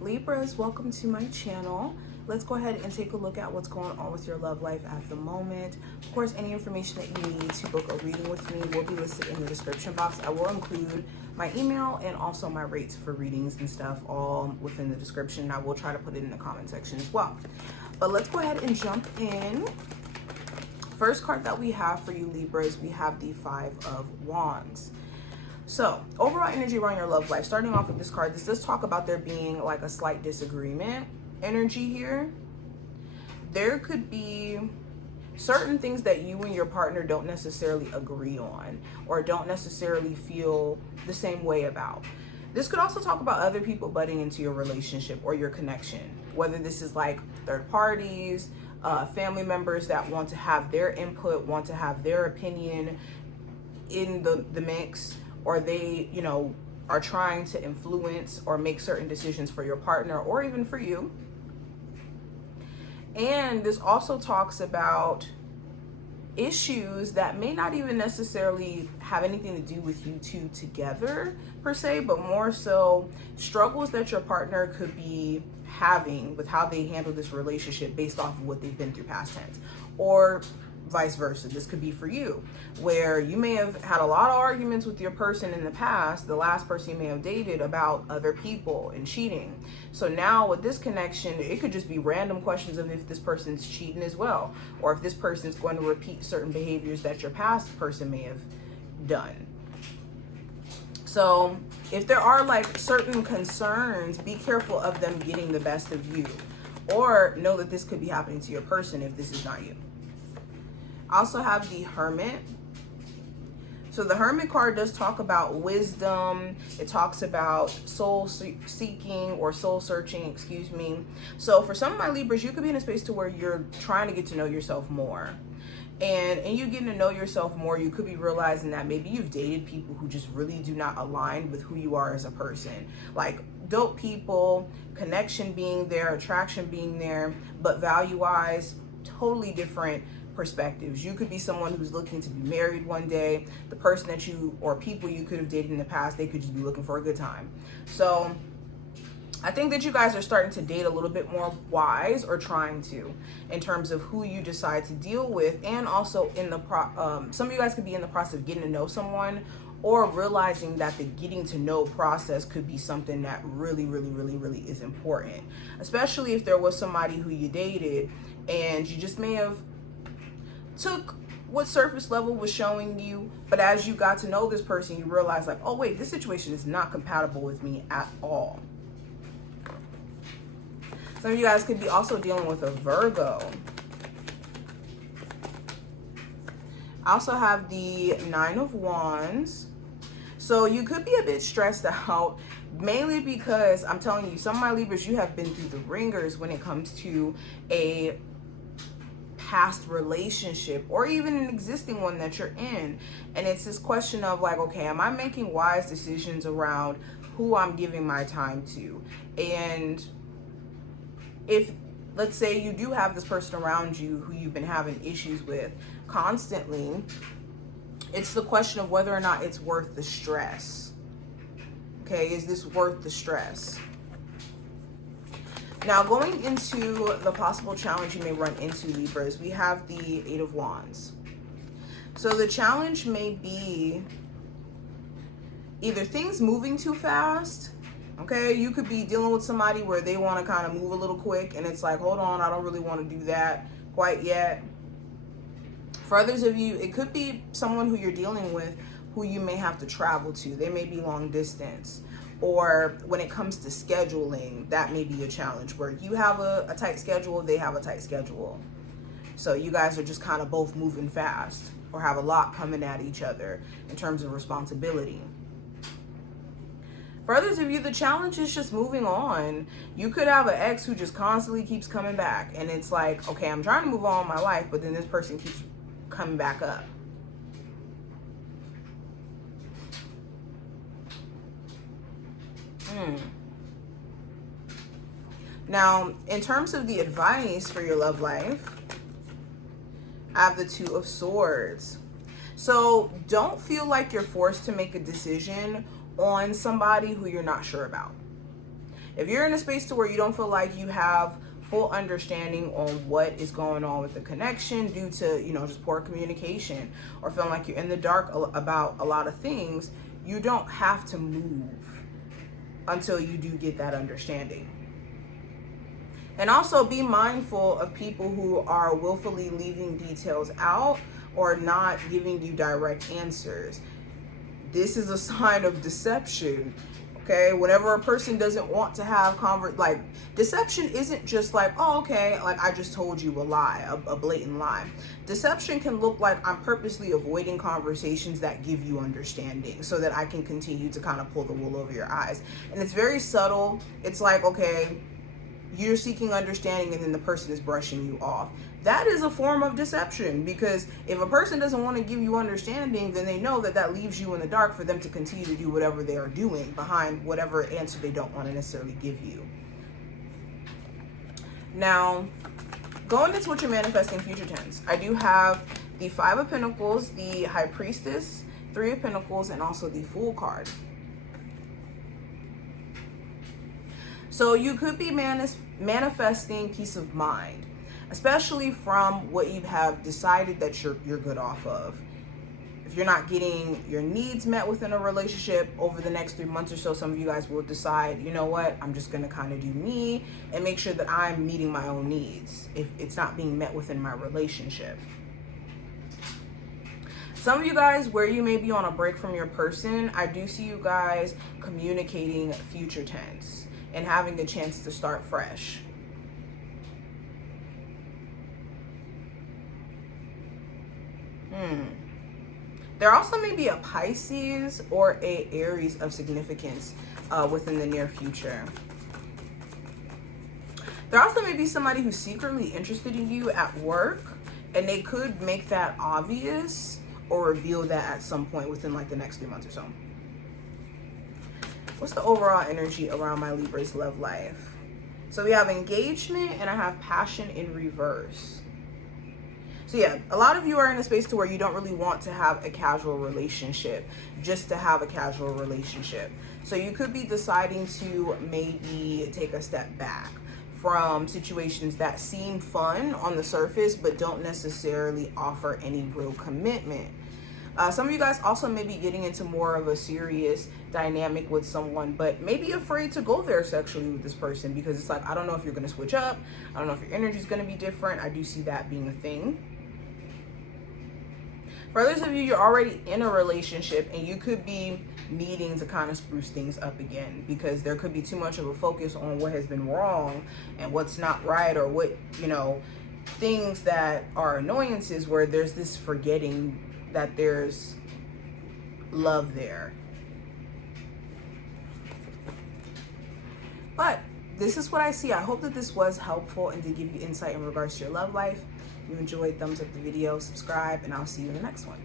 Libras, welcome to my channel. Let's go ahead and take a look at what's going on with your love life at the moment. Of course, any information that you need to book a reading with me will be listed in the description box. I will include my email and also my rates for readings and stuff all within the description. I will try to put it in the comment section as well. But let's go ahead and jump in. First card that we have for you Libras, we have the Five of Wands. So overall energy around your love life, starting off with this card, this does talk about there being like a slight disagreement energy here. There could be certain things that you and your partner don't necessarily agree on or don't necessarily feel the same way about. This could also talk about other people butting into your relationship or your connection, whether this is like third parties, family members that want to have their input, want to have their opinion in the mix, or they, you know, are trying to influence or make certain decisions for your partner or even for you. And this also talks about issues that may not even necessarily have anything to do with you two together per se, but more so struggles that your partner could be having with how they handle this relationship based off of what they've been through past tense, or vice versa. This could be for you, where you may have had a lot of arguments with your person in the past, the last person you may have dated, about other people and cheating. So now with this connection, it could just be random questions of if this person's cheating as well, or if this person's going to repeat certain behaviors that your past person may have done. So if there are like certain concerns, be careful of them getting the best of you, or know that this could be happening to your person if this is not you. I also have the Hermit. So the Hermit card does talk about wisdom. It talks about soul seeking or soul searching, excuse me. So for some of my Libras, you could be in a space to where you're trying to get to know yourself more. And in you getting to know yourself more, you could be realizing that maybe you've dated people who just really do not align with who you are as a person. Like dope people, connection being there, attraction being there, but value-wise, totally different perspectives. You could be someone who's looking to be married one day. The person that you or people you could have dated in the past, they could just be looking for a good time. So I think that you guys are starting to date a little bit more wise, or trying to, in terms of who you decide to deal with. And also in the some of you guys could be in the process of getting to know someone, or realizing that the getting to know process could be something that really is important, especially if there was somebody who you dated and you just may have took what surface level was showing you, but as you got to know this person, you realize like, oh wait, this situation is not compatible with me at all. Some of you guys could be also dealing with a Virgo. I also have the Nine of Wands. So you could be a bit stressed out, mainly because I'm telling you, some of my Libras, you have been through the ringers when it comes to a past relationship or even an existing one that you're in. And it's this question of like, okay, am I making wise decisions around who I'm giving my time to? And if, let's say you do have this person around you who you've been having issues with constantly, it's the question of whether or not it's worth the stress. Okay, is this worth the stress? Now, going into the possible challenge you may run into, Libras, we have the Eight of Wands. So the challenge may be either things moving too fast. Okay, you could be dealing with somebody where they want to kind of move a little quick, and it's like, hold on, I don't really want to do that quite yet. For others of you, it could be someone who you're dealing with who you may have to travel to. They may be long distance. Or when it comes to scheduling, that may be a challenge where you have a tight schedule, they have a tight schedule. So you guys are just kind of both moving fast or have a lot coming at each other in terms of responsibility. For others of you, the challenge is just moving on. You could have an ex who just constantly keeps coming back, and it's like, okay, I'm trying to move on in my life, but then this person keeps coming back up. Now, in terms of the advice for your love life, I have the Two of Swords. So don't feel like you're forced to make a decision on somebody who you're not sure about. If you're in a space to where you don't feel like you have full understanding on what is going on with the connection due to, you know, just poor communication, or feeling like you're in the dark about a lot of things, you don't have to move until you do get that understanding. And also be mindful of people who are willfully leaving details out or not giving you direct answers. This is a sign of deception. Okay, whenever a person doesn't want to have like, deception isn't just like, oh, okay, like I just told you a lie, a blatant lie. Deception can look like I'm purposely avoiding conversations that give you understanding so that I can continue to kind of pull the wool over your eyes. And it's very subtle. It's like, okay, you're seeking understanding and then the person is brushing you off. That is a form of deception, because if a person doesn't want to give you understanding, then they know that that leaves you in the dark for them to continue to do whatever they are doing behind whatever answer they don't want to necessarily give you. Now, going into what you're manifesting future tense, I do have the 5 of Pentacles, the High Priestess, 3 of Pentacles, and also the Fool card. So you could be manifesting peace of mind, especially from what you have decided that you're good off of. If you're not getting your needs met within a relationship over the next 3 months or so, some of you guys will decide, you know what, I'm just going to kind of do me and make sure that I'm meeting my own needs if it's not being met within my relationship. Some of you guys, where you may be on a break from your person, I do see you guys communicating future tense and having a chance to start fresh. There also may be a Pisces or a Aries of significance within the near future. There also may be somebody who's secretly interested in you at work, and they could make that obvious or reveal that at some point within like the next 3 months or so. What's the overall energy around my Libra's love life? So we have engagement and I have passion in reverse. So yeah, a lot of you are in a space to where you don't really want to have a casual relationship, just to have a casual relationship. So you could be deciding to maybe take a step back from situations that seem fun on the surface, but don't necessarily offer any real commitment. Some of you guys also may be getting into more of a serious dynamic with someone, but maybe afraid to go there sexually with this person because it's like, I don't know if you're going to switch up. I don't know if your energy is going to be different. I do see that being a thing. For others of you, you're already in a relationship and you could be needing to kind of spruce things up again because there could be too much of a focus on what has been wrong and what's not right, or what, you know, things that are annoyances, where there's this forgetting that there's love there. But this is what I see. I hope that this was helpful and to give you insight in regards to your love life. If you enjoyed, thumbs up the video, subscribe, and I'll see you in the next one.